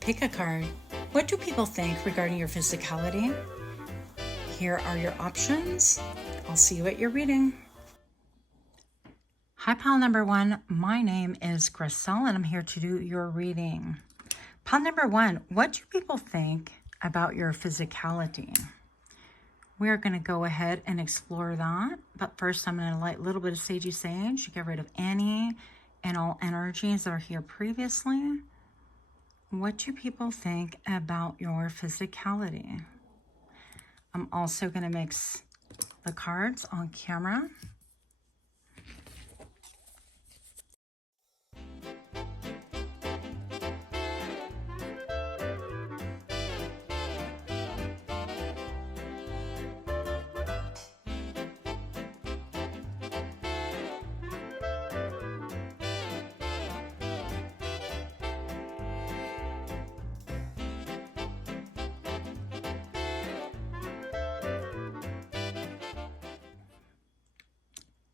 Pick a card. What do people think regarding your physicality? Here are your options. I'll see you at your reading. Hi, pile number one. My name is Griselle, and I'm here to do your reading. Pile number one, what do people think about your physicality? We're going to go ahead and explore that. But first, I'm going to light a little bit of sagey sage to get rid of any and all energies that are here previously. What do people think about your physicality? I'm also going to mix the cards on camera.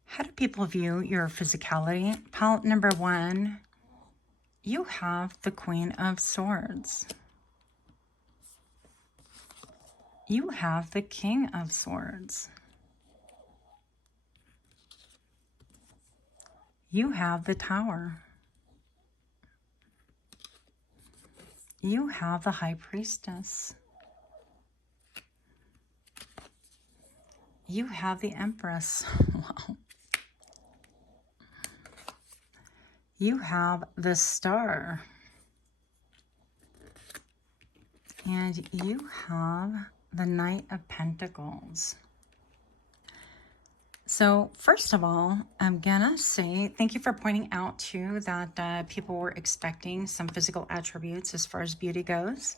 How do people view your physicality? Pile number one, you have the Queen of Swords. You have the King of Swords. You have the Tower. You have the High Priestess. You have the Empress. Wow. You have the Star. And you have the Knight of Pentacles. So first of all, I'm gonna say thank you for pointing out too that people were expecting some physical attributes as far as beauty goes.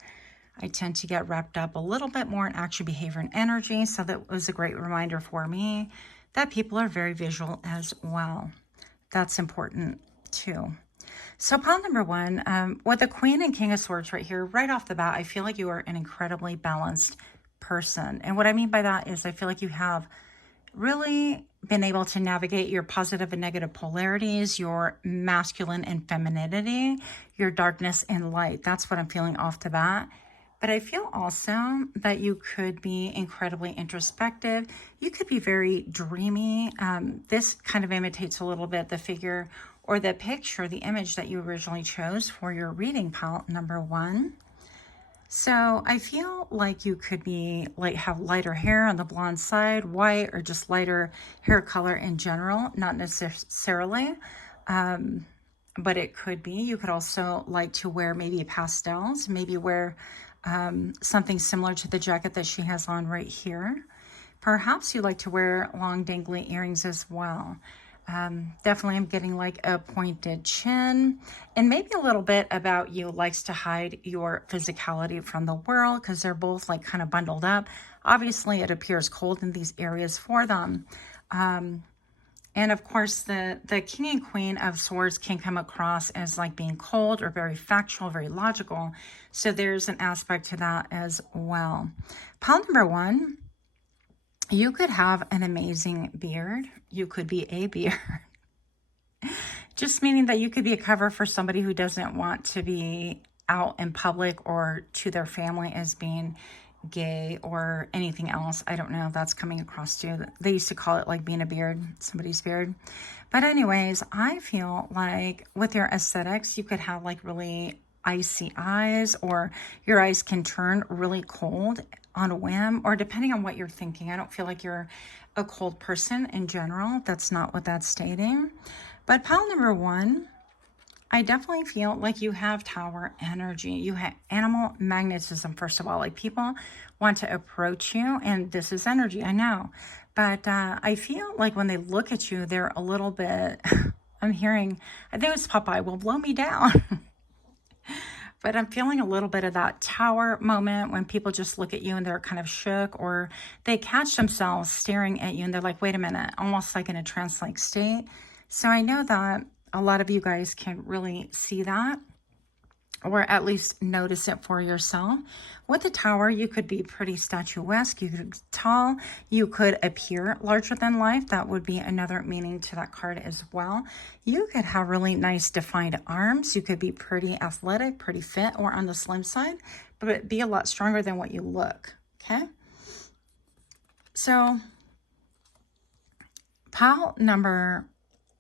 I tend to get wrapped up a little bit more in action, behavior, and energy. So that was a great reminder for me that people are very visual as well. That's important too. So pile number one, with the Queen and King of Swords right here, right off the bat, I feel like you are an incredibly balanced person. And what I mean by that is I feel like you have really been able to navigate your positive and negative polarities, your masculine and femininity, your darkness and light. That's what I'm feeling off the bat. But I feel also that you could be incredibly introspective. You could be very dreamy. This kind of imitates a little bit the figure or the picture, the image that you originally chose for your reading, pile number one. So I feel like you could be like have lighter hair on the blonde side, white, or just lighter hair color in general, not necessarily. But it could be. You could also like to wear maybe pastels, maybe wear something similar to the jacket that she has on right here. Perhaps you like to wear long dangly earrings as well. Definitely I'm getting like a pointed chin, and maybe a little bit about you likes to hide your physicality from the world because they're both like kind of bundled up. Obviously it appears cold in these areas for them. And of course, the King and Queen of Swords can come across as like being cold or very factual, very logical. So there's an aspect to that as well. Pile number one, you could have an amazing beard. You could be a beard. Just meaning that you could be a cover for somebody who doesn't want to be out in public or to their family as being gay or anything else. I don't know if that's coming across too. They used to call it like being a beard, somebody's beard. But anyways, I feel like with your aesthetics, you could have like really icy eyes, or your eyes can turn really cold on a whim, or depending on what you're thinking. I don't feel like you're a cold person in general. That's not what that's stating. But pile number one, I definitely feel like you have Tower energy. You have animal magnetism, first of all. Like people want to approach you, and this is energy, I know. But I feel like when they look at you, they're a little bit, I'm hearing, I think it was Popeye, will blow me down. But I'm feeling a little bit of that Tower moment when people just look at you and they're kind of shook, or they catch themselves staring at you and they're like, wait a minute, almost like in a trance-like state. So I know that a lot of you guys can really see that, or at least notice it for yourself. With the Tower, you could be pretty statuesque, you could be tall, you could appear larger than life. That would be another meaning to that card as well. You could have really nice defined arms, you could be pretty athletic, pretty fit, or on the slim side, but be a lot stronger than what you look, okay? So, pile number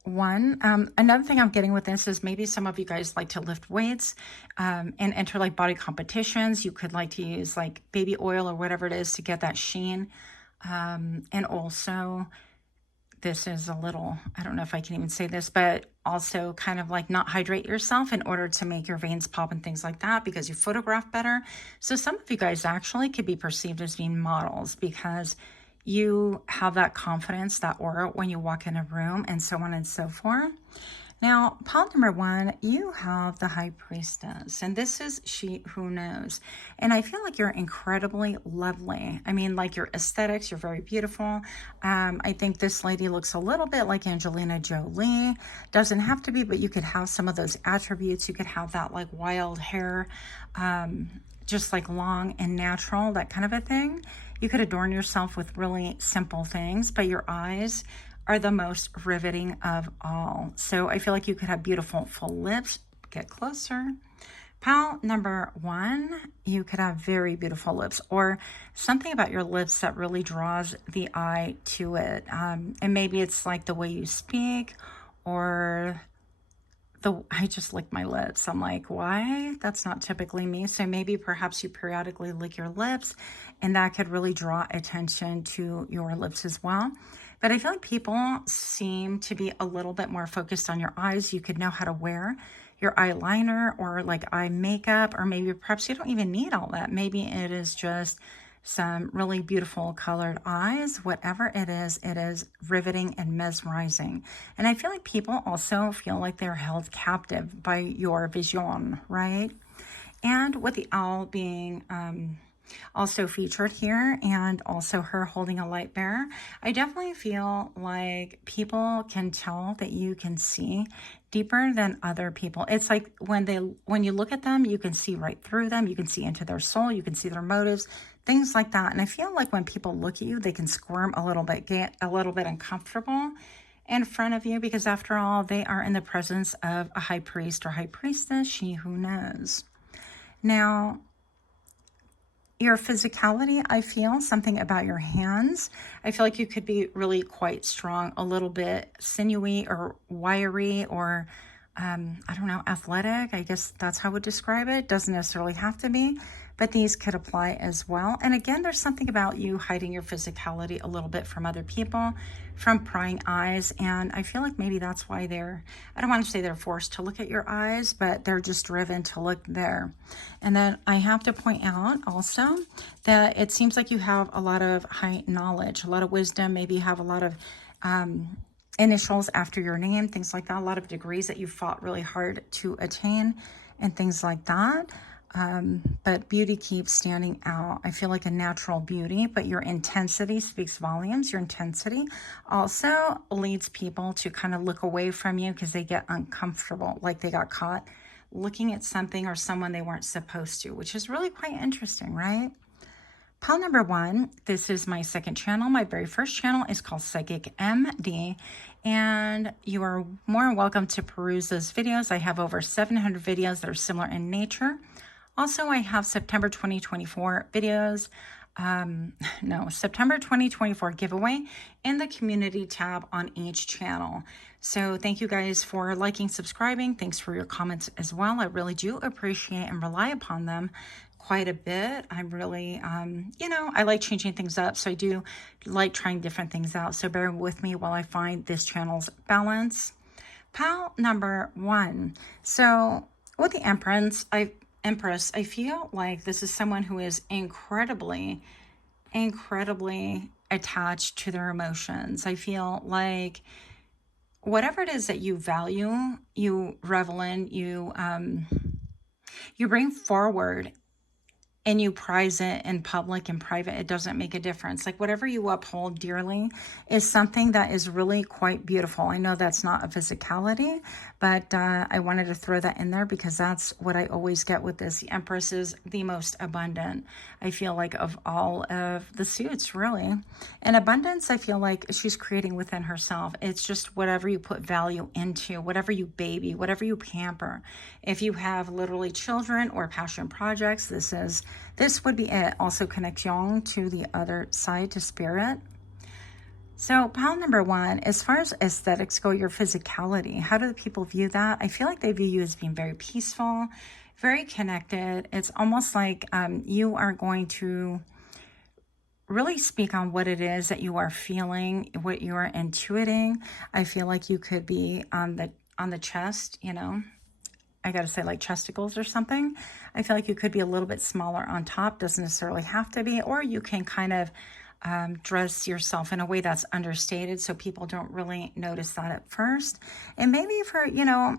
one, another thing I'm getting with this is maybe some of you guys like to lift weights and enter like body competitions. You could like to use like baby oil or whatever it is to get that sheen. And also, this is a little, I don't know if I can even say this, but also kind of like not hydrate yourself in order to make your veins pop and things like that because you photograph better. So some of you guys actually could be perceived as being models because you have that confidence, that aura when you walk in a room, and so on and so forth. Now, pile number one, you have the High Priestess, and this is She Who Knows. And I feel like you're incredibly lovely. I mean, like your aesthetics, you're very beautiful. I think this lady looks a little bit like Angelina Jolie. Doesn't have to be, but you could have some of those attributes. You could have that like wild hair, just like long and natural, that kind of a thing. You could adorn yourself with really simple things, but your eyes are the most riveting of all. So I feel like you could have beautiful full lips. Get closer. Pile number one, you could have very beautiful lips or something about your lips that really draws the eye to it. And maybe it's like the way you speak or I just lick my lips. I'm like, why? That's not typically me. So maybe perhaps you periodically lick your lips and that could really draw attention to your lips as well. But I feel like people seem to be a little bit more focused on your eyes. You could know how to wear your eyeliner or like eye makeup, or maybe perhaps you don't even need all that. Maybe it is just some really beautiful colored eyes. Whatever it is riveting and mesmerizing. And I feel like people also feel like they're held captive by your vision, right? And with the owl being also featured here, and also her holding a light bearer, I definitely feel like people can tell that you can see deeper than other people. It's like when you look at them, you can see right through them. You can see into their soul. You can see their motives, things like that. And I feel like when people look at you, they can squirm a little bit, get a little bit uncomfortable in front of you, because after all, they are in the presence of a high priest or high priestess, She Who Knows. Now, your physicality, I feel something about your hands. I feel like you could be really quite strong, a little bit sinewy or wiry, or I don't know, athletic. I guess that's how I would describe it. Doesn't necessarily have to be, but these could apply as well. And again, there's something about you hiding your physicality a little bit from other people, from prying eyes. And I feel like maybe that's why I don't want to say they're forced to look at your eyes, but they're just driven to look there. And then I have to point out also that it seems like you have a lot of high knowledge, a lot of wisdom, maybe you have a lot of initials after your name, things like that, a lot of degrees that you fought really hard to attain and things like that. But beauty keeps standing out. I feel like a natural beauty, but your intensity speaks volumes. Your intensity also leads people to kind of look away from you because they get uncomfortable, like they got caught looking at something or someone they weren't supposed to, which is really quite interesting, right? Pile number one, this is my second channel. My very first channel is called PsychicMD, and you are more than welcome to peruse those videos. I have over 700 videos that are similar in nature. Also, I have September 2024 videos, September 2024 giveaway in the community tab on each channel. So thank you guys for liking, subscribing. Thanks for your comments as well. I really do appreciate and rely upon them quite a bit. I'm really, I like changing things up. So I do like trying different things out. So bear with me while I find this channel's balance. Pile number one. So with the Empress, I feel like this is someone who is incredibly attached to their emotions. I feel like whatever it is that you value, you revel in, you bring forward and you prize it in public and private, it doesn't make a difference. Like whatever you uphold dearly is something that is really quite beautiful. I know that's not a physicality, but I wanted to throw that in there because that's what I always get with this. The Empress is the most abundant, I feel like, of all of the suits, really. And abundance, I feel like she's creating within herself. It's just whatever you put value into, whatever you baby, whatever you pamper. If you have literally children or passion projects, this would be it. Also connection to the other side, to spirit. So pile number one, as far as aesthetics go, your physicality, how do the people view that? I feel like they view you as being very peaceful, very connected. It's almost like you are going to really speak on what it is that you are feeling, what you are intuiting. I feel like you could be on the chest, you know, I gotta say, like chesticles or something. I feel like you could be a little bit smaller on top, doesn't necessarily have to be, or you can kind of dress yourself in a way that's understated so people don't really notice that at first. And maybe for, you know,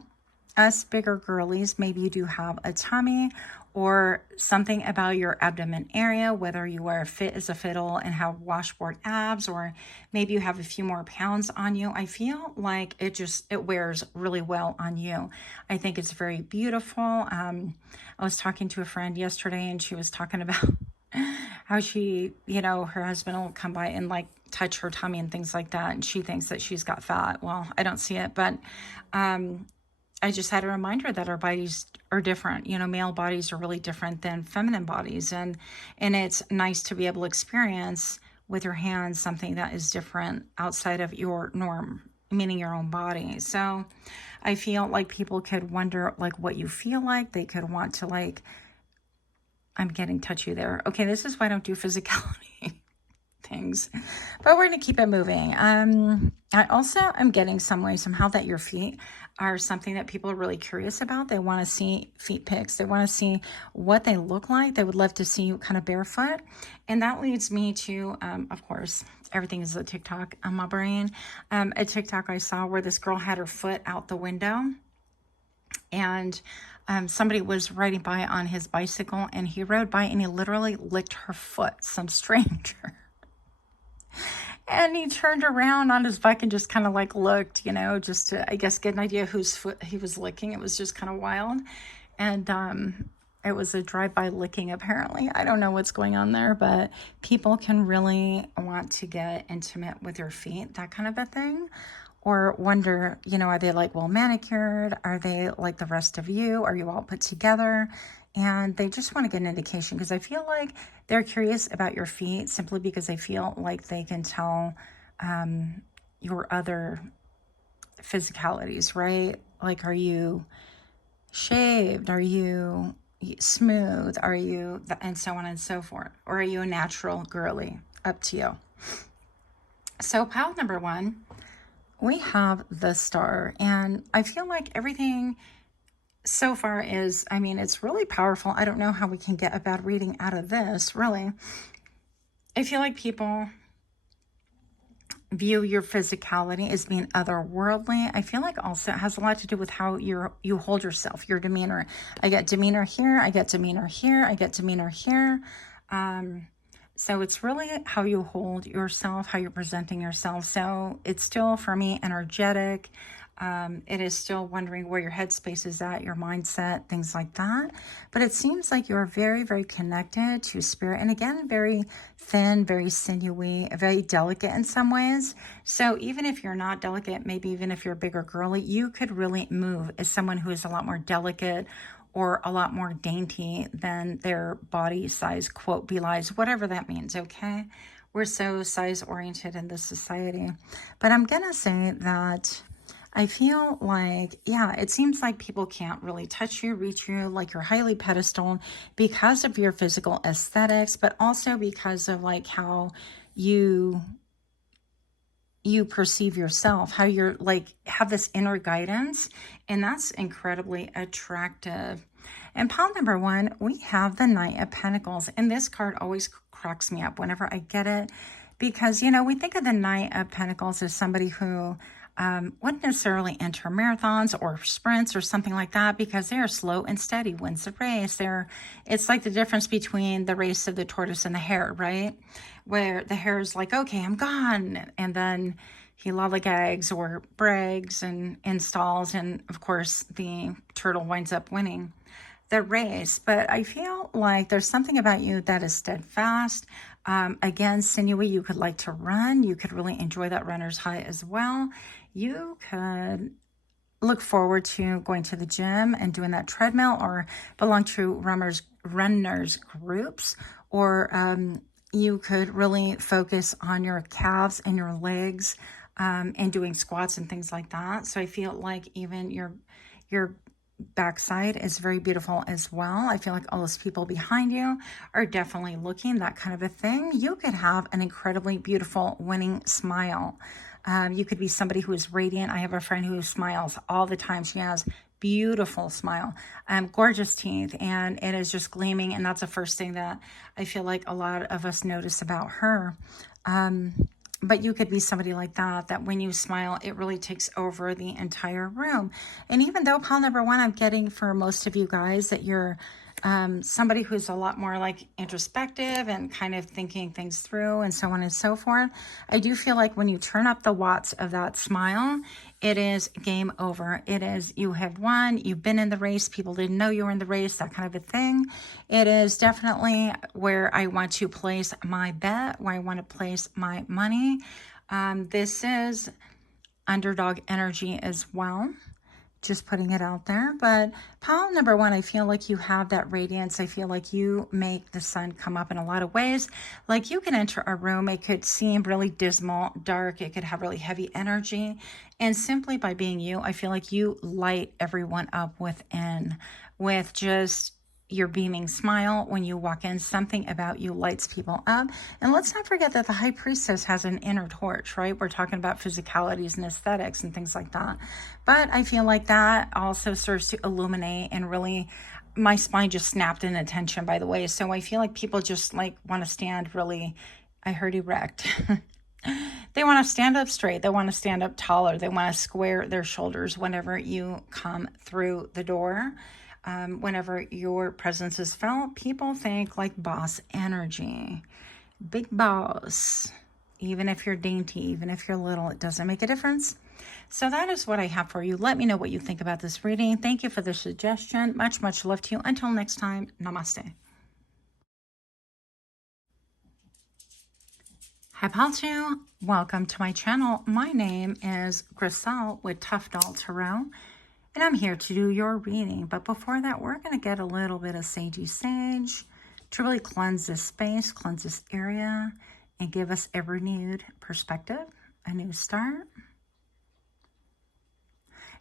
us bigger girlies, maybe you do have a tummy or something about your abdomen area, whether you are fit as a fiddle and have washboard abs, or maybe you have a few more pounds on you. I feel like it wears really well on you. I think it's very beautiful. I was talking to a friend yesterday and she was talking about how she, you know, her husband will come by and like touch her tummy and things like that. And she thinks that she's got fat. Well, I don't see it, but I just had a reminder that our bodies are different. You know, male bodies are really different than feminine bodies. And it's nice to be able to experience with your hands something that is different outside of your norm, meaning your own body. So I feel like people could wonder like what you feel like. They could want to like, I'm getting touchy there. Okay, this is why I don't do physicality things, but we're going to keep it moving. I also am getting somehow that your feet are something that people are really curious about. They want to see feet pics. They want to see what they look like. They would love to see you kind of barefoot. And that leads me to, of course, everything is a TikTok on my brain. A TikTok I saw where this girl had her foot out the window, and somebody was riding by on his bicycle, and he rode by and he literally licked her foot, some stranger. And he turned around on his bike and just kind of like looked, you know, just to, I guess, get an idea whose foot he was licking. It was just kind of wild. And it was a drive-by licking, apparently. I don't know what's going on there, but people can really want to get intimate with your feet, that kind of a thing. Or wonder, you know, are they like well manicured? Are they like the rest of you? Are you all put together? And they just want to get an indication, because I feel like they're curious about your feet simply because they feel like they can tell your other physicalities, right? Like, are you shaved? Are you smooth? Are you, and so on and so forth? Or are you a natural girly? Up to you. So pile number one, we have the Star, and I feel like everything so far is, I mean, it's really powerful. I don't know how we can get a bad reading out of this, really. I feel like people view your physicality as being otherworldly. I feel like also it has a lot to do with how you hold yourself, your demeanor. I get demeanor here, I get demeanor here, I get demeanor here. So it's really how you hold yourself, how you're presenting yourself. So it's still, for me, energetic. It is still wondering where your headspace is at, your mindset, things like that. But it seems like you're very, very connected to spirit. And again, very thin, very sinewy, very delicate in some ways. So even if you're not delicate, maybe even if you're a bigger girly, you could really move as someone who is a lot more delicate or a lot more dainty than their body size, quote, belies, whatever that means, okay? We're so size-oriented in this society. But I'm going to say that I feel like, yeah, it seems like people can't really touch you, reach you, like you're highly pedestaled because of your physical aesthetics, but also because of like how you perceive yourself, how you're like have this inner guidance, and that's incredibly attractive. And pile number one, we have the Knight of Pentacles, and this card always cracks me up whenever I get it, because, you know, we think of the Knight of Pentacles as somebody who wouldn't necessarily enter marathons or sprints or something like that, because they are slow and steady wins the race. It's like the difference between the race of the tortoise and the hare, right? Where the hare is like, okay, I'm gone. And then he lollygags or brags and installs. And of course, the turtle winds up winning the race. But I feel like there's something about you that is steadfast. Again, sinewy. You could like to run. You could really enjoy that runner's high as well. You could look forward to going to the gym and doing that treadmill, or belong to runners groups, or you could really focus on your calves and your legs, and doing squats and things like that. So I feel like even your backside is very beautiful as well. I feel like all those people behind you are definitely looking, that kind of a thing. You could have an incredibly beautiful winning smile. You could be somebody who is radiant. I have a friend who smiles all the time. She has beautiful smile, gorgeous teeth, and it is just gleaming. And that's the first thing that I feel like a lot of us notice about her. But you could be somebody like that when you smile, it really takes over the entire room. And even though pile number one, I'm getting for most of you guys that you're somebody who's a lot more like introspective and kind of thinking things through and so on and so forth. I do feel like when you turn up the watts of that smile, it is game over. It is, you have won, you've been in the race, people didn't know you were in the race, that kind of a thing. It is definitely where I want to place my bet, where I want to place my money. This is underdog energy as well. Just putting it out there. But pile number one, I feel like you have that radiance. I feel like you make the sun come up in a lot of ways. Like you can enter a room, it could seem really dismal, dark, it could have really heavy energy. And simply by being you, I feel like you light everyone up within with just your beaming smile. When you walk in, something about you lights people up. And let's not forget that the high priestess has an inner torch, right? We're talking about physicalities and aesthetics and things like that. But I feel like that also serves to illuminate, and really, my spine just snapped in attention, by the way. So I feel like people just like want to stand really, I heard erect. They want to stand up straight. They want to stand up taller. They want to square their shoulders whenever you come through the door. Whenever your presence is felt, people think like boss energy, big boss. Even if you're dainty, even if you're little, it doesn't make a difference. So that is what I have for you. Let me know what you think about this reading. Thank you for the suggestion. Much, much love to you. Until next time, namaste. Hi, pal two. Welcome to my channel. My name is Griselle with Toughdolltarot. And I'm here to do your reading. But before that, we're going to get a little bit of sagey sage to really cleanse this space, cleanse this area, and give us a renewed perspective, a new start.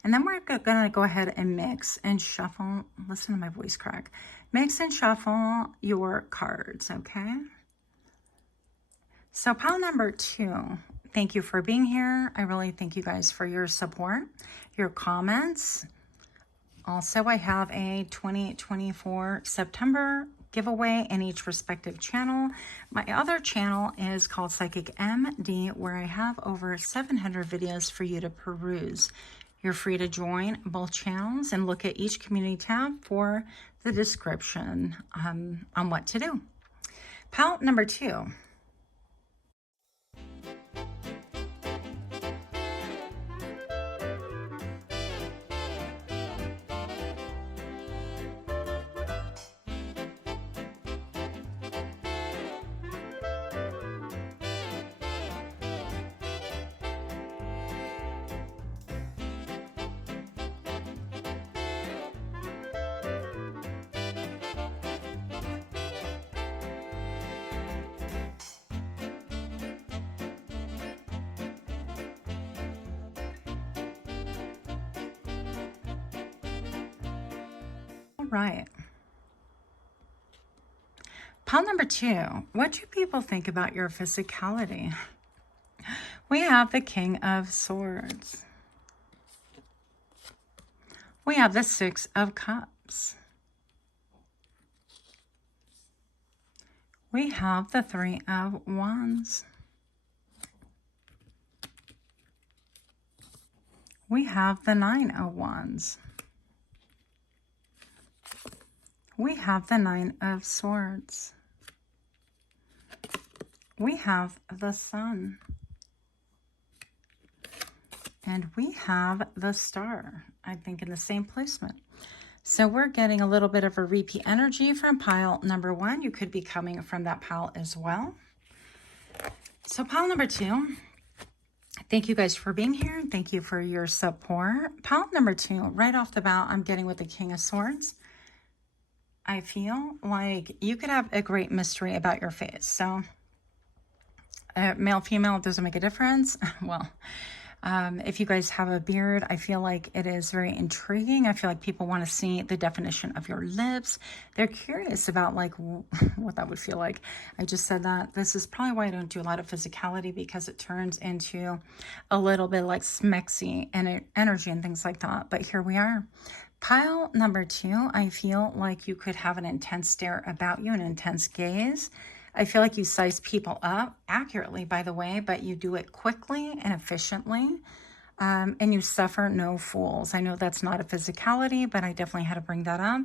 And then we're going to go ahead and mix and shuffle. Listen to my voice crack. Mix and shuffle your cards, okay? So pile number two, thank you for being here. I really thank you guys for your support, your comments. Also, I have a 2024 September giveaway in each respective channel. My other channel is called PsychicMD, where I have over 700 videos for you to peruse. You're free to join both channels and look at each community tab for the description on what to do. Pile number two. Right. Pile number two, what do people think about your physicality? We have the King of Swords. We have the Six of Cups. We have the Three of Wands. We have the Nine of Wands. We have the Nine of Swords. We have the Sun. And we have the Star, I think in the same placement. So we're getting a little bit of a repeat energy from pile number 1. You could be coming from that pile as well. So pile number 2, thank you guys for being here. Thank you for your support. Pile number 2, right off the bat, I'm getting with the King of Swords. I feel like you could have a great mystery about your face. So male, female, it doesn't make a difference. Well, if you guys have a beard, I feel like it is very intriguing. I feel like people want to see the definition of your lips. They're curious about like what that would feel like. I just said that. This is probably why I don't do a lot of physicality, because it turns into a little bit like smexy and energy and things like that. But here we are. Pile number 2, I feel like you could have an intense stare about you, an intense gaze. I feel like you size people up accurately, by the way, but you do it quickly and efficiently, and you suffer no fools. I know that's not a physicality, but I definitely had to bring that up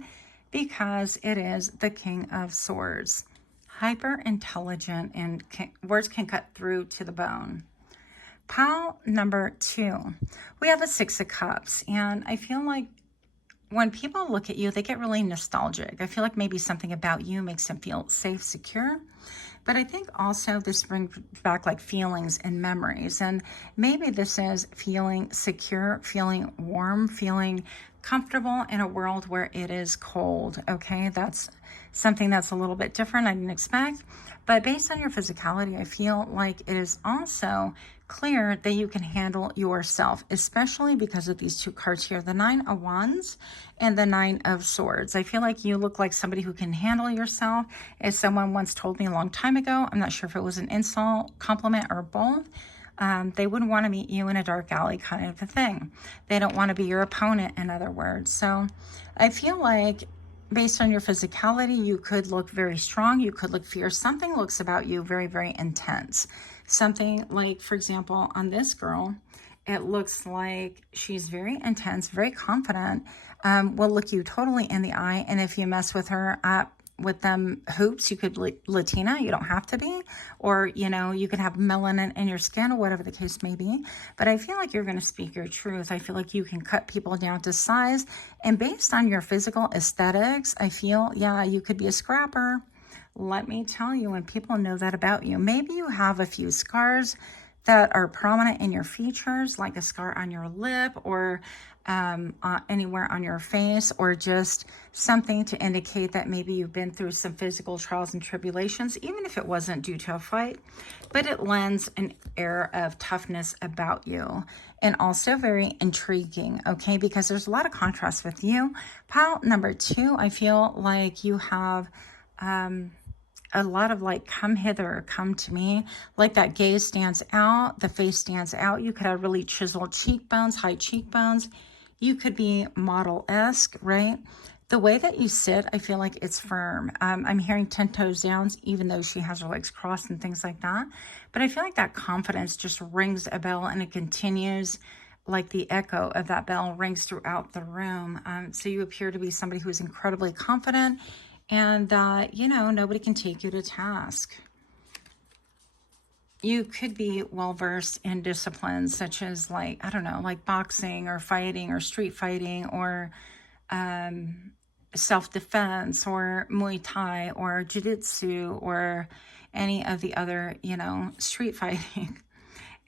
because it is the King of Swords. Hyper intelligent, and words can cut through to the bone. Pile number 2, we have a Six of Cups, and I feel like when people look at you, they get really nostalgic. I feel like maybe something about you makes them feel safe, secure. But I think also this brings back like feelings and memories. And maybe this is feeling secure, feeling warm, feeling comfortable in a world where it is cold. Okay, that's something that's a little bit different. I didn't expect. But based on your physicality, I feel like it is also clear that you can handle yourself, especially because of these two cards here, the Nine of Wands and the Nine of Swords. I feel like you look like somebody who can handle yourself. As someone once told me a long time ago, I'm not sure if it was an insult, compliment, or both, they wouldn't want to meet you in a dark alley kind of a thing. They don't want to be your opponent, in other words. So I feel like based on your physicality, you could look very strong. You could look fierce. Something looks about you very, very intense. Something like, for example, on this girl, it looks like she's very intense, very confident, will look you totally in the eye. And if you mess with her with them hoops, you could Latina, you don't have to be, or, you know, you could have melanin in your skin or whatever the case may be. But I feel like you're going to speak your truth. I feel like you can cut people down to size. And based on your physical aesthetics, I feel, yeah, you could be a scrapper. Let me tell you, and people know that about you. Maybe you have a few scars that are prominent in your features, like a scar on your lip or anywhere on your face, or just something to indicate that maybe you've been through some physical trials and tribulations, even if it wasn't due to a fight. But it lends an air of toughness about you, and also very intriguing, okay? Because there's a lot of contrast with you. Pile number 2, I feel like you have a lot of like, come hither, come to me. Like that gaze stands out, the face stands out. You could have really chiseled cheekbones, high cheekbones. You could be model-esque, right? The way that you sit, I feel like it's firm. I'm hearing 10 toes down, even though she has her legs crossed and things like that. But I feel like that confidence just rings a bell, and it continues, like the echo of that bell rings throughout the room. So you appear to be somebody who is incredibly confident, and you know, nobody can take you to task. You could be well-versed in disciplines such as, like, I don't know, like boxing or fighting or street fighting or self-defense or Muay Thai or Jiu-Jitsu or any of the other, you know, street fighting.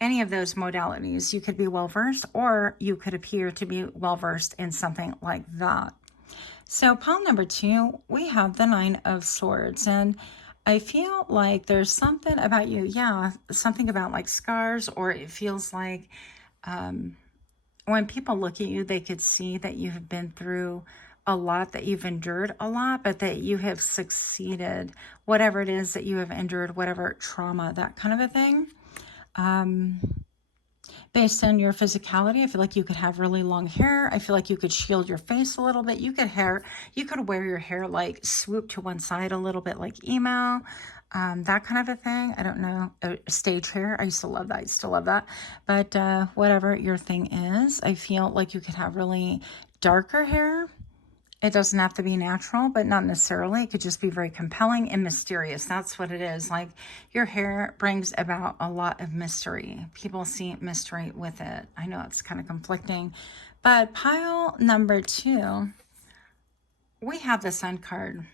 Any of those modalities, you could be well-versed, or you could appear to be well-versed in something like that. So pile number 2, we have the Nine of Swords, and I feel like there's something about you, yeah, something about like scars, or it feels like when people look at you, they could see that you have been through a lot, that you've endured a lot, but that you have succeeded, whatever it is that you have endured, whatever trauma, that kind of a thing. Based on your physicality, I feel like you could have really long hair. I feel like you could shield your face a little bit. You could wear your hair like swooped to one side a little bit, like emo. that kind of a thing. I don't know, a stage hair. I used to love that. I still love that. But whatever your thing is, I feel like you could have really darker hair. It doesn't have to be natural, but not necessarily. It could just be very compelling and mysterious. That's what it is. Like your hair brings about a lot of mystery. People see mystery with it. I know it's kind of conflicting, but pile number 2, we have the Sun card.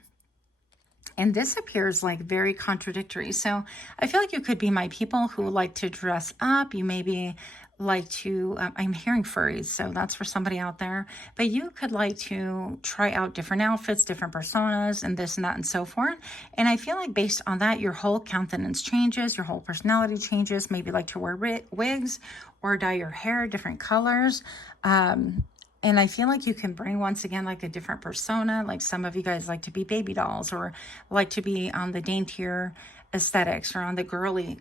And this appears like very contradictory. So I feel like you could be my people who like to dress up. You maybe like to, I'm hearing furries, so that's for somebody out there. But you could like to try out different outfits, different personas, and this and that and so forth. And I feel like based on that, your whole countenance changes, your whole personality changes. Maybe like to wear wigs or dye your hair different colors. And I feel like you can bring, once again, like a different persona. Like some of you guys like to be baby dolls or like to be on the daintier aesthetics or on the girly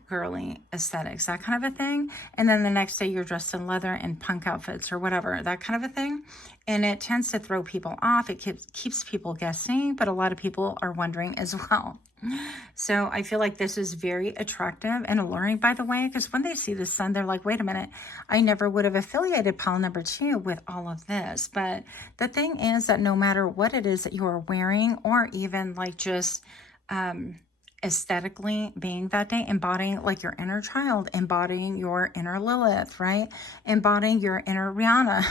aesthetics, that kind of a thing. And then the next day you're dressed in leather and punk outfits or whatever, that kind of a thing. And it tends to throw people off. It keeps people guessing, but a lot of people are wondering as well. So I feel like this is very attractive and alluring, by the way, because when they see the sun, they're like, wait a minute, I never would have affiliated pile number 2 with all of this. But the thing is that no matter what it is that you are wearing, or even like just aesthetically being that day, embodying like your inner child, embodying your inner Lilith, right? Embodying your inner Rihanna.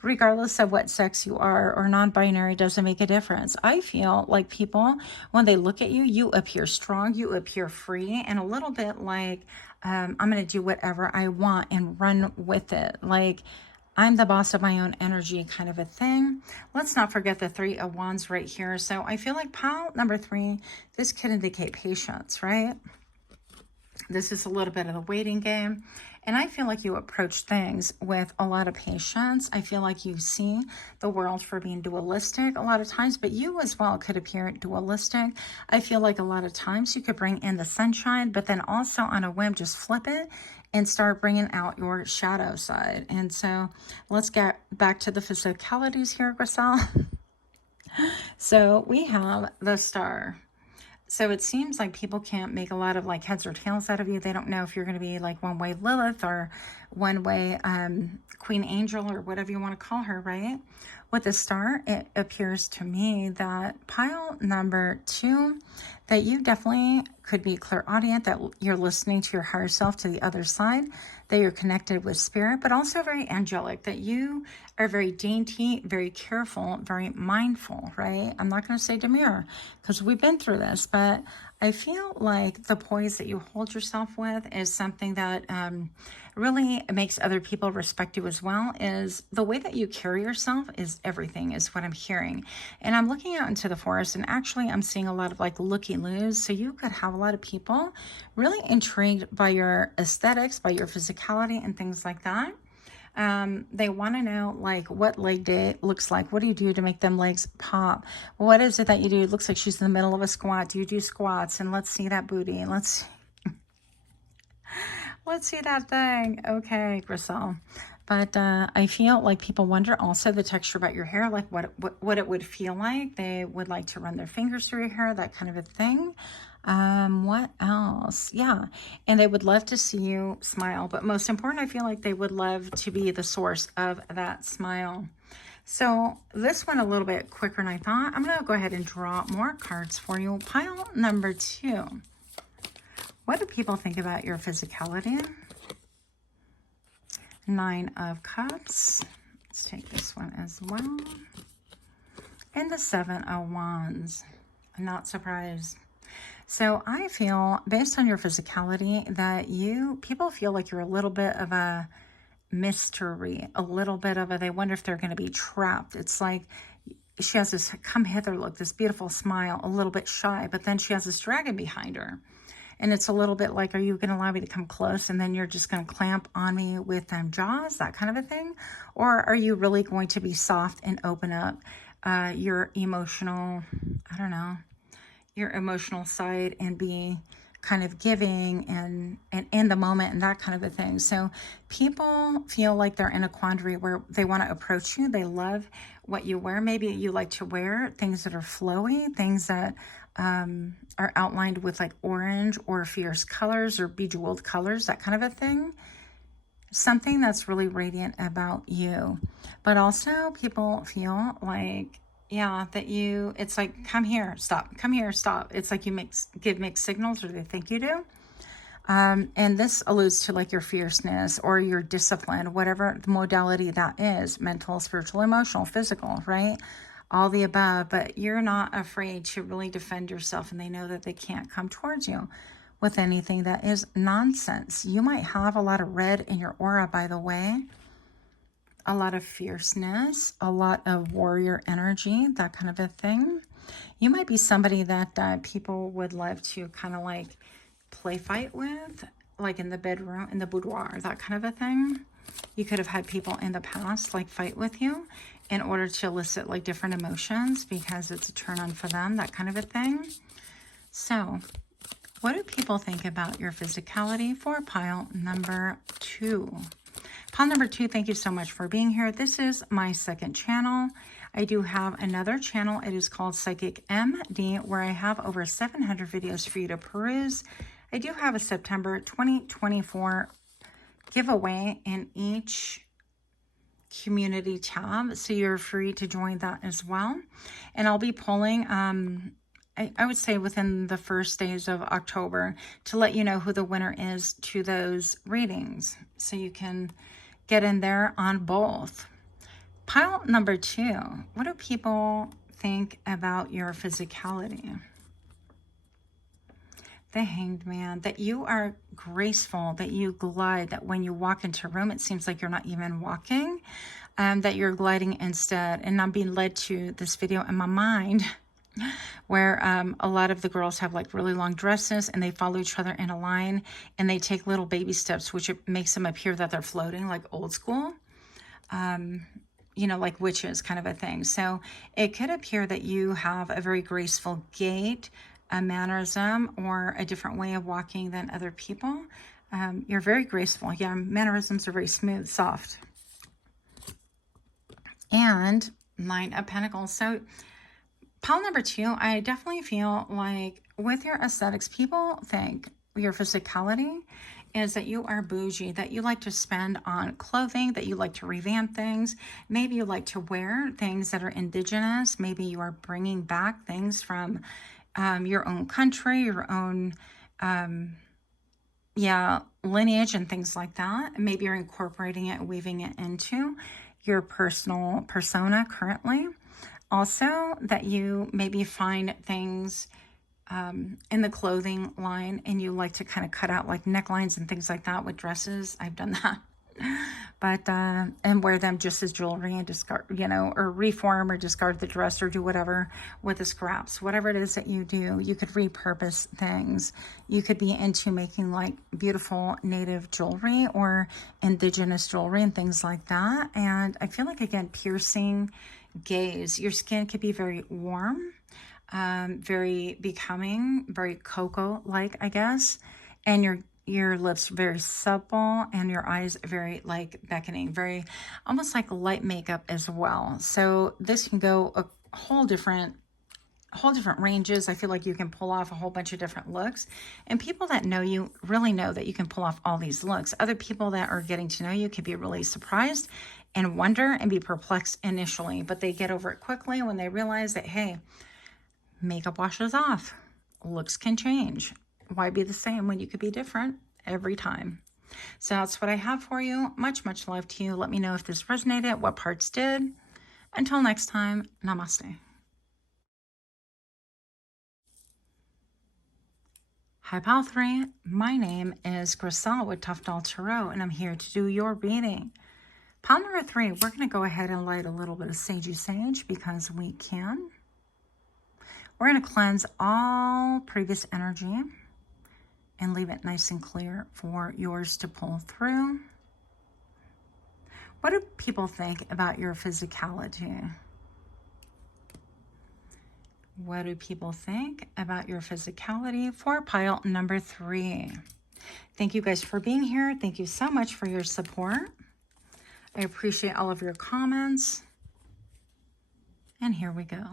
Regardless of what sex you are or non-binary, doesn't make a difference. I feel like people, when they look at you, you appear strong, you appear free, and a little bit like, I'm going to do whatever I want and run with it. Like, I'm the boss of my own energy kind of a thing. Let's not forget the 3 of Wands right here. So I feel like pile number 3, this could indicate patience, right? This is a little bit of the waiting game. And I feel like you approach things with a lot of patience. I feel like you see the world for being dualistic a lot of times, but you as well could appear dualistic. I feel like a lot of times you could bring in the sunshine, but then also on a whim, just flip it and start bringing out your shadow side. And so let's get back to the physicalities here, Griselle. So we have the Star. So it seems like people can't make a lot of like heads or tails out of you. They don't know if you're going to be like one way Lilith or one way Queen Angel or whatever you want to call her, right? With the Star, it appears to me that pile number 2, that you definitely could be clairaudient, that you're listening to your higher self, to the other side, that you're connected with spirit, but also very angelic, that you are very dainty, very careful, very mindful, right? I'm not going to say demure because we've been through this, but I feel like the poise that you hold yourself with is something that really makes other people respect you as well. Is the way that you carry yourself is everything, is what I'm hearing. And I'm looking out into the forest, and actually I'm seeing a lot of like looky-loos. So you could have a lot of people really intrigued by your aesthetics, by your physicality and things like that. They want to know like what leg day looks like. What do you do to make them legs pop? What is it that you do? It looks like she's in the middle of a squat. Do you do squats? And let's see that booty. Let's see that thing. Okay, Griselle. But I feel like people wonder also the texture about your hair, like what it would feel like. They would like to run their fingers through your hair, that kind of a thing. What else? Yeah. And they would love to see you smile. But most important, I feel like they would love to be the source of that smile. So this went a little bit quicker than I thought. I'm going to go ahead and draw more cards for you. Pile number 2. What do people think about your physicality? 9 of Cups. Let's take this one as well. And the 7 of Wands. I'm not surprised. So I feel, based on your physicality, that people feel like you're a little bit of a mystery, a little bit of a, they wonder if they're going to be trapped. It's like she has this come hither look, this beautiful smile, a little bit shy, but then she has this dragon behind her. And it's a little bit like, are you going to allow me to come close? And then you're just going to clamp on me with jaws, that kind of a thing? Or are you really going to be soft and open up your emotional, I don't know, your emotional side and be kind of giving and in the moment and that kind of a thing. So people feel like they're in a quandary where they want to approach you. They love what you wear. Maybe you like to wear things that are flowy, things that are outlined with like orange or fierce colors or bejeweled colors, that kind of a thing. Something that's really radiant about you. But also people feel like, yeah, that you, it's like, come here, stop, come here, stop. It's like you give mixed signals, or they think you do. And this alludes to like your fierceness or your discipline, whatever the modality that is, mental, spiritual, emotional, physical, right? All the above, but you're not afraid to really defend yourself, and they know that they can't come towards you with anything that is nonsense. You might have a lot of red in your aura, by the way. A lot of fierceness, a lot of warrior energy, that kind of a thing. You might be somebody that people would love to kind of like play fight with, like in the bedroom, in the boudoir, that kind of a thing. You could have had people in the past like fight with you in order to elicit like different emotions because it's a turn on for them, that kind of a thing. So what do people think about your physicality for pile number 2? Pile number 2, thank you so much for being here. This is my second channel. I do have another channel. It is called PsychicMD, where I have over 700 videos for you to peruse. I do have a September 2024 giveaway in each community tab, so you're free to join that as well. And I'll be pulling I would say within the first days of October to let you know who the winner is to those readings, so you can get in there on both. Pile number 2, what do people think about your physicality? The Hanged Man, that you are graceful, that you glide, that when you walk into a room, it seems like you're not even walking, that you're gliding instead. And I'm being led to this video in my mind where a lot of the girls have like really long dresses and they follow each other in a line and they take little baby steps, which it makes them appear that they're floating like old school, you know, like witches kind of a thing. So it could appear that you have a very graceful gait, a mannerism, or a different way of walking than other people. You're very graceful. Yeah, mannerisms are very smooth, soft. And Nine of Pentacles. So pile number 2, I definitely feel like with your aesthetics, people think your physicality is that you are bougie, that you like to spend on clothing, that you like to revamp things. Maybe you like to wear things that are indigenous. Maybe you are bringing back things from your own country, your own, lineage and things like that. Maybe you're incorporating it, weaving it into your personal persona currently. Also, that you maybe find things in the clothing line and you like to kind of cut out like necklines and things like that with dresses. I've done that. But, and wear them just as jewelry and discard, you know, or reform or discard the dress or do whatever with the scraps. Whatever it is that you do, you could repurpose things. You could be into making like beautiful native jewelry or indigenous jewelry and things like that. And I feel like, again, piercing gaze. Your skin could be very warm, very becoming, very cocoa-like, I guess. And your lips very supple and your eyes very like beckoning, very almost like light makeup as well. So this can go a whole different ranges. I feel like you can pull off a whole bunch of different looks, and people that know you really know that you can pull off all these looks. Other people that are getting to know you can be really surprised and wonder and be perplexed initially, but they get over it quickly when they realize that, hey, makeup washes off, looks can change. Why be the same when you could be different every time? So that's what I have for you. Much, much love to you. Let me know if this resonated, what parts did. Until next time, namaste. Hi, Pile 3. My name is Griselle with Toughdolltarot, and I'm here to do your reading. Pile number 3, we're going to go ahead and light a little bit of sagey sage because we can. We're going to cleanse all previous energy and leave it nice and clear for yours to pull through. What do people think about your physicality? What do people think about your physicality for pile number 3? Thank you guys for being here. Thank you so much for your support. I appreciate all of your comments. And here we go.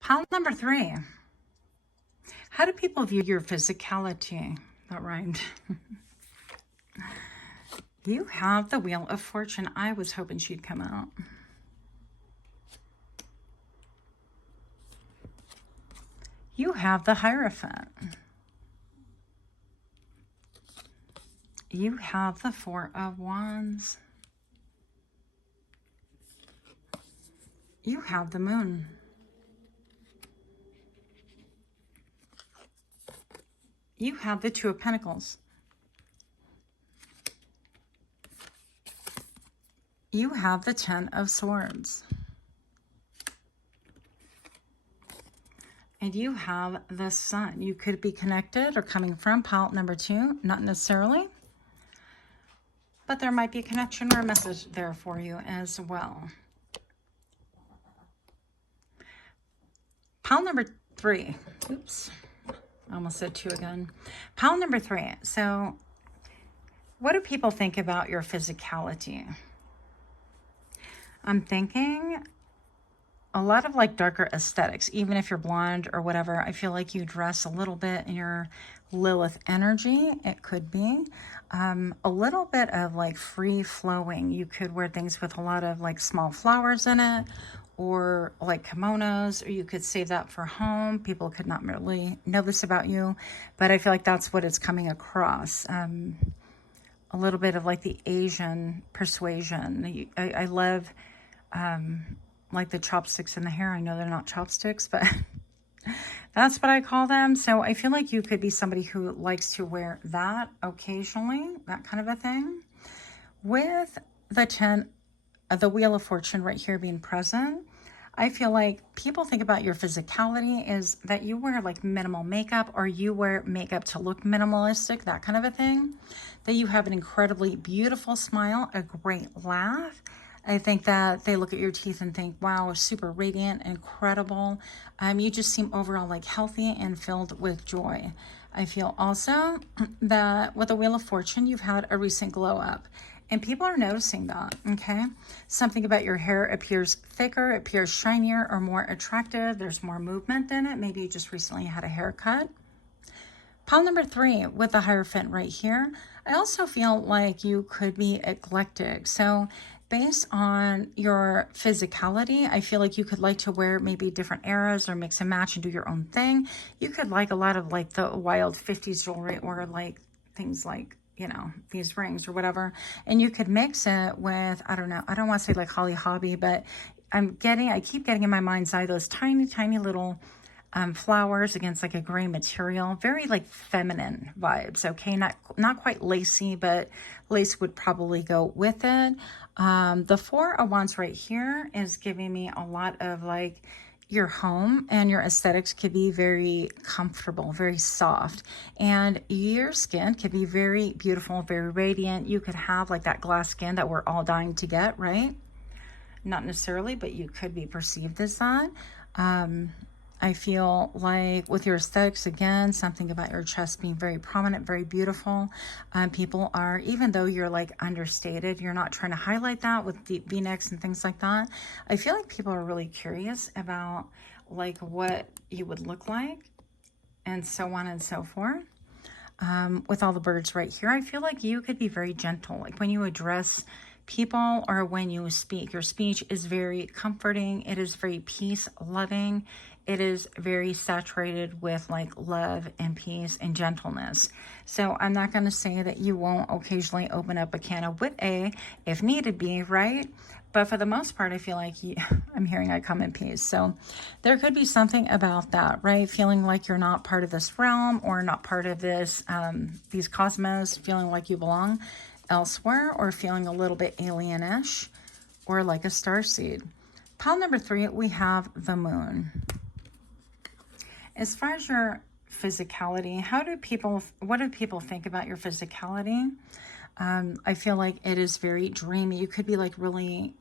Pile number 3. How do people view your physicality? That rhymed. You have the Wheel of Fortune. I was hoping she'd come out. You have the Hierophant. You have the Four of Wands. You have the Moon. You have the Two of Pentacles. You have the Ten of Swords. And you have the Sun. You could be connected or coming from pile number 2, not necessarily. But there might be a connection or a message there for you as well. Pile number 3. Oops. I almost said 2 again. Pile number 3. So what do people think about your physicality? I'm thinking a lot of like darker aesthetics, even if you're blonde or whatever. I feel like you dress a little bit in your Lilith energy. It could be a little bit of like free flowing. You could wear things with a lot of like small flowers in it, or like kimonos, or you could save that for home. People could not really know this about you, but I feel like that's what it's coming across. A little bit of like the Asian persuasion. I love like the chopsticks in the hair. I know they're not chopsticks, but that's what I call them. So I feel like you could be somebody who likes to wear that occasionally, that kind of a thing. With the Wheel of Fortune right here being present, I feel like people think about your physicality is that you wear like minimal makeup, or you wear makeup to look minimalistic, that kind of a thing. That you have an incredibly beautiful smile, a great laugh. I think that they look at your teeth and think, wow, super radiant, incredible. You just seem overall like healthy and filled with joy. I feel also that with the Wheel of Fortune, you've had a recent glow up. And people are noticing that, okay? Something about your hair appears thicker, appears shinier or more attractive. There's more movement in it. Maybe you just recently had a haircut. Pile number 3 with the Hierophant right here. I also feel like you could be eclectic. So based on your physicality, I feel like you could like to wear maybe different eras or mix and match and do your own thing. You could like a lot of like the wild 50s jewelry, or like things like, you know, these rings or whatever. And you could mix it with, I don't know, I don't want to say like Holly Hobby, but I keep getting in my mind's eye those tiny, tiny little flowers against like a gray material. Very like feminine vibes, okay? Not quite lacy, but lace would probably go with it. The Four of Wands right here is giving me a lot of like, your home and your aesthetics could be very comfortable, very soft, and your skin could be very beautiful, very radiant. You could have like that glass skin that we're all dying to get, right? Not necessarily, but you could be perceived as that. I feel like with your aesthetics, again, something about your chest being very prominent, very beautiful. People are, even though you're like understated, you're not trying to highlight that with deep V-necks and things like that. I feel like people are really curious about like what you would look like and so on and so forth. With all the birds right here, I feel like you could be very gentle. Like when you address people or when you speak, your speech is very comforting. It is very peace loving. it is very saturated with like love and peace and gentleness. So I'm not going to say that you won't occasionally open up a can of Wit-A if needed be, right? But for the most part, I feel like I'm hearing I come in peace. So there could be something about that, right? Feeling like you're not part of this realm or not part of this, these cosmos, feeling like you belong elsewhere, or feeling a little bit alienish or like a starseed. Pile number 3, we have the moon. As far as your physicality, what do people think about your physicality? I feel like it is very dreamy. You could be like really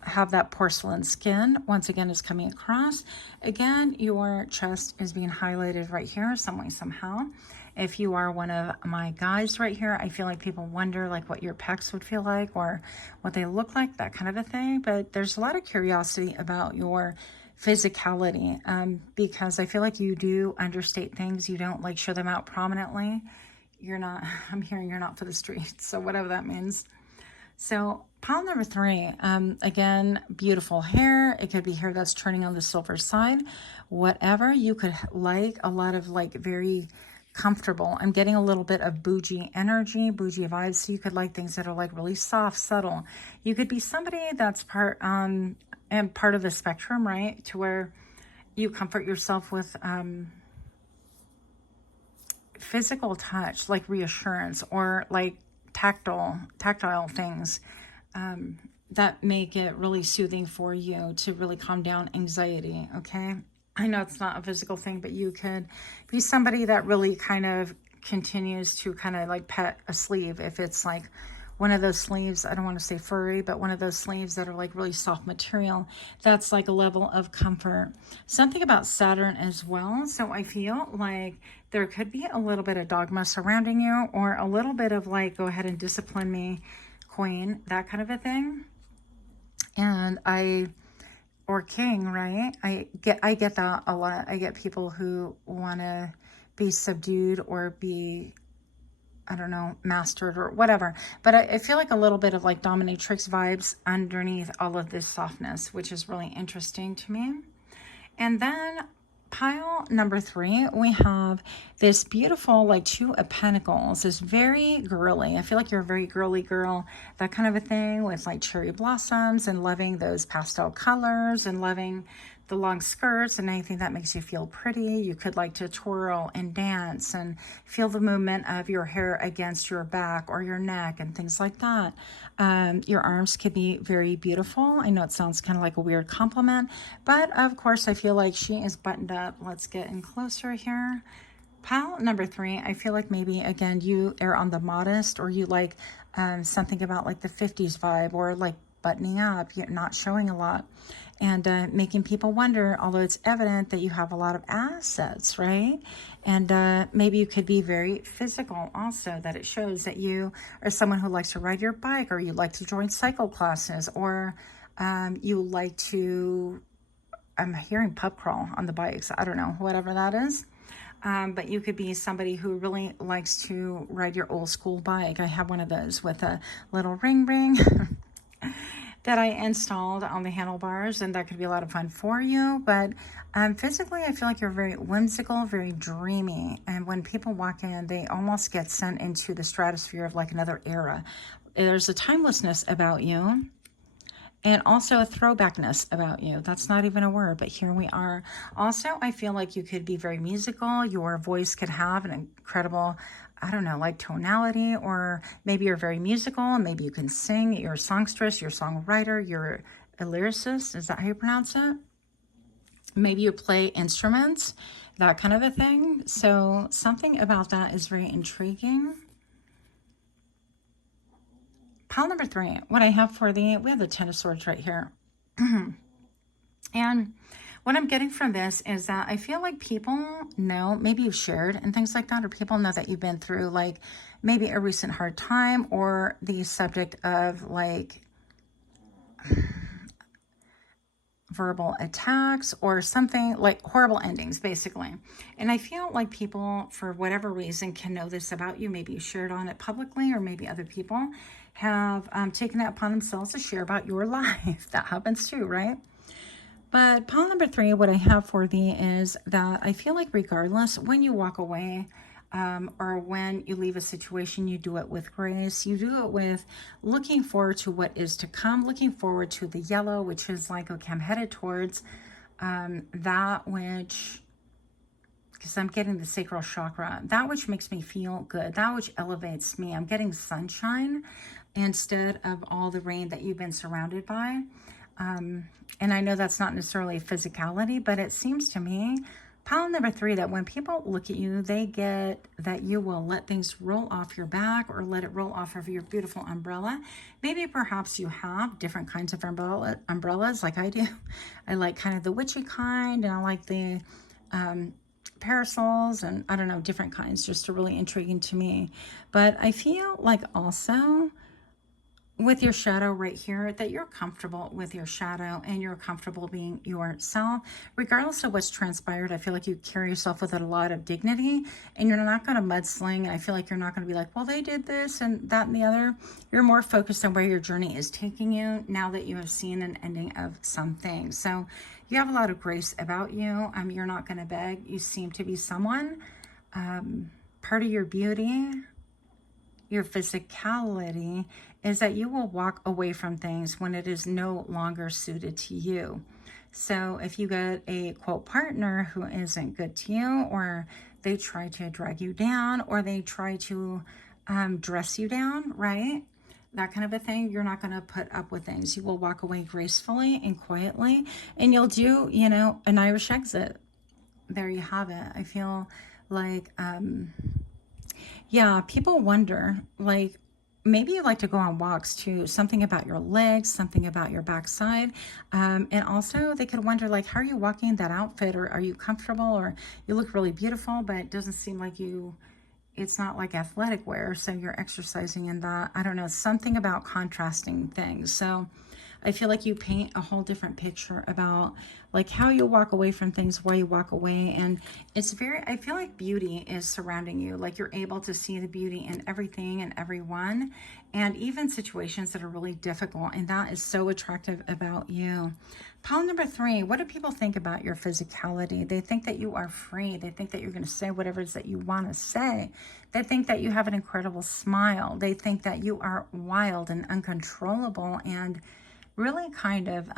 have that porcelain skin. Once again, is coming across. Again, your chest is being highlighted right here, some way, somehow. If you are one of my guys right here, I feel like people wonder like what your pecs would feel like or what they look like, that kind of a thing. But there's a lot of curiosity about your physicality, because I feel like you do understate things. You don't like show them out prominently. You're not, I'm hearing you're not for the streets, so whatever that means. So pile number 3, again, beautiful hair. It could be hair that's turning on the silver side. Whatever, you could like a lot of like very comfortable. I'm getting a little bit of bougie energy, bougie vibes. So you could like things that are like really soft, subtle. You could be somebody that's part and part of the spectrum, right? To where you comfort yourself with physical touch, like reassurance, or like tactile things that make it really soothing for you to really calm down anxiety. Okay, I know it's not a physical thing, but you could be somebody that really kind of continues to kind of like pet a sleeve. If it's like one of those sleeves, I don't want to say furry, but one of those sleeves that are like really soft material, that's like a level of comfort. Something about Saturn as well. So I feel like there could be a little bit of dogma surrounding you, or a little bit of like, go ahead and discipline me, queen, that kind of a thing. And or king, right? I get that a lot. I get people who want to be subdued or be, I don't know, mastered or whatever. But I feel like a little bit of like dominatrix vibes underneath all of this softness, which is really interesting to me. And then pile number 3, we have this beautiful like 2 of Pentacles. It's very girly. I feel like you're a very girly girl, that kind of a thing, with like cherry blossoms and loving those pastel colors and loving the long skirts and anything that makes you feel pretty. You could like to twirl and dance and feel the movement of your hair against your back or your neck and things like that. Your arms could be very beautiful. I know it sounds kind of like a weird compliment, but of course I feel like she is buttoned up. Let's get in closer here. Pile number 3, I feel like maybe again you err on the modest, or you like something about like the 50s vibe, or like buttoning up, yet not showing a lot, and making people wonder, although it's evident that you have a lot of assets, right? And maybe you could be very physical also, that it shows that you are someone who likes to ride your bike, or you like to join cycle classes, or you like to, I'm hearing pub crawl on the bikes, I don't know, whatever that is. But you could be somebody who really likes to ride your old school bike. I have one of those with a little ring that I installed on the handlebars, and that could be a lot of fun for you. But physically, I feel like you're very whimsical, very dreamy. And when people walk in, they almost get sent into the stratosphere of like another era. There's a timelessness about you, and also a throwbackness about you. That's not even a word, but here we are. Also, I feel like you could be very musical. Your voice could have an incredible, I don't know, like tonality, or maybe you're very musical, maybe you can sing. You're a songstress, you're a songwriter, you're a lyricist. Is that how you pronounce it? Maybe you play instruments, that kind of a thing. So something about that is very intriguing. Pile number 3, what I have for we have the 10 of Swords right here. And what I'm getting from this is that I feel like people know, maybe you've shared and things like that, or people know that you've been through like maybe a recent hard time, or the subject of like verbal attacks or something, like horrible endings basically. And I feel like people, for whatever reason, can know this about you. Maybe you shared on it publicly, or maybe other people have taken it upon themselves to share about your life. That happens too, right? But pile number 3, what I have for thee is that I feel like regardless, when you walk away, or when you leave a situation, you do it with grace. You do it with looking forward to what is to come, looking forward to the yellow, which is like, okay, I'm headed towards that which, because I'm getting the sacral chakra, that which makes me feel good, that which elevates me. I'm getting sunshine instead of all the rain that you've been surrounded by. And I know that's not necessarily physicality, but it seems to me, pile number 3, that when people look at you, they get that you will let things roll off your back or let it roll off of your beautiful umbrella. Maybe perhaps you have different kinds of umbrellas like I do. I like kind of the witchy kind, and I like the parasols, and I don't know, different kinds, just are really intriguing to me. But I feel like also with your shadow right here, that you're comfortable with your shadow and you're comfortable being yourself. Regardless of what's transpired, I feel like you carry yourself with a lot of dignity, and you're not going to mudsling. And I feel like you're not going to be like, well, they did this and that and the other. You're more focused on where your journey is taking you now that you have seen an ending of something. So you have a lot of grace about you. You're not going to beg. You seem to be someone, part of your beauty, your physicality, is that you will walk away from things when it is no longer suited to you. So if you get a quote partner who isn't good to you, or they try to drag you down, or they try to dress you down, right? That kind of a thing, you're not going to put up with things. You will walk away gracefully and quietly, and you'll do, you know, an Irish exit. There you have it. I feel like, yeah, people wonder, like, maybe you like to go on walks too, something about your legs, something about your backside. And also they could wonder, like, how are you walking in that outfit? Or are you comfortable? Or you look really beautiful, but it doesn't seem like it's not like athletic wear. So you're exercising in that. I don't know, something about contrasting things. So I feel like you paint a whole different picture about like how you walk away from things, why you walk away. And it's very, I feel like beauty is surrounding you. Like you're able to see the beauty in everything and everyone, and even situations that are really difficult. And that is so attractive about you. Pile number 3, what do people think about your physicality? They think that you are free. They think that you're going to say whatever it is that you want to say. They think that you have an incredible smile. They think that you are wild and uncontrollable and really kind of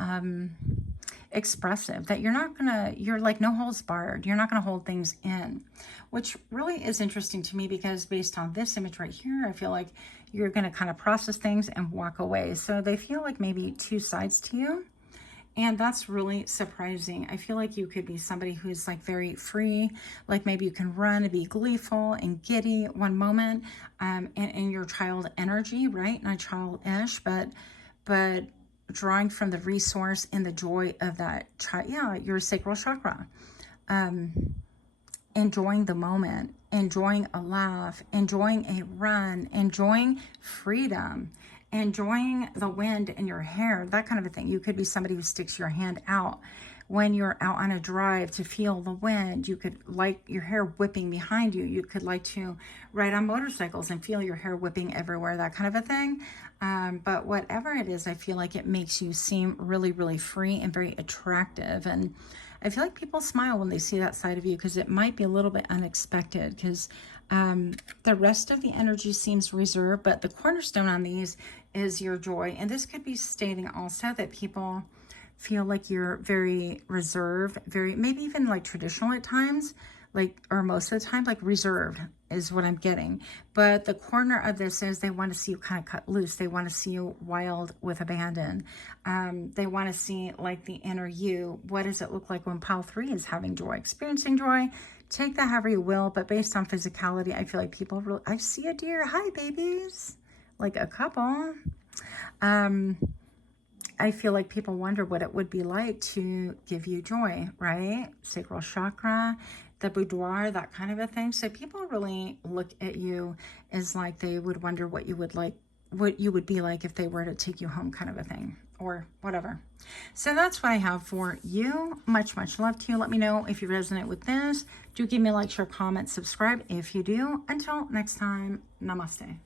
expressive, that you're like no holds barred. You're not going to hold things in, which really is interesting to me, because based on this image right here, I feel like you're going to kind of process things and walk away. So they feel like maybe 2 sides to you. And that's really surprising. I feel like you could be somebody who's like very free, like maybe you can run and be gleeful and giddy one moment, and in your child energy, right? Not childish, but drawing from the resource and the joy of that, your sacral chakra. Enjoying the moment, enjoying a laugh, enjoying a run, enjoying freedom, enjoying the wind in your hair, that kind of a thing. You could be somebody who sticks your hand out when you're out on a drive to feel the wind. You could like your hair whipping behind you. You could like to ride on motorcycles and feel your hair whipping everywhere, that kind of a thing. But whatever it is, I feel like it makes you seem really, really free and very attractive. And I feel like people smile when they see that side of you, because it might be a little bit unexpected, because the rest of the energy seems reserved, but the cornerstone on these is your joy. And this could be stating also that people feel like you're very reserved, very, maybe even like traditional at times, like, or most of the time, like reserved is what I'm getting. But the corner of this is they want to see you kind of cut loose. They want to see you wild with abandon. They want to see like the inner you. What does it look like when pile 3 is having joy, experiencing joy? Take that however you will, but based on physicality, I feel like people really, I see a deer, hi babies, like a couple. I feel like people wonder what it would be like to give you joy, right? Sacral chakra, the boudoir, that kind of a thing. So people really look at you as like they would wonder what you would like, what you would be like if they were to take you home, kind of a thing, or whatever. So that's what I have for you. Much, much love to you. Let me know if you resonate with this. Do give me a like, share, comment, subscribe if you do. Until next time, namaste.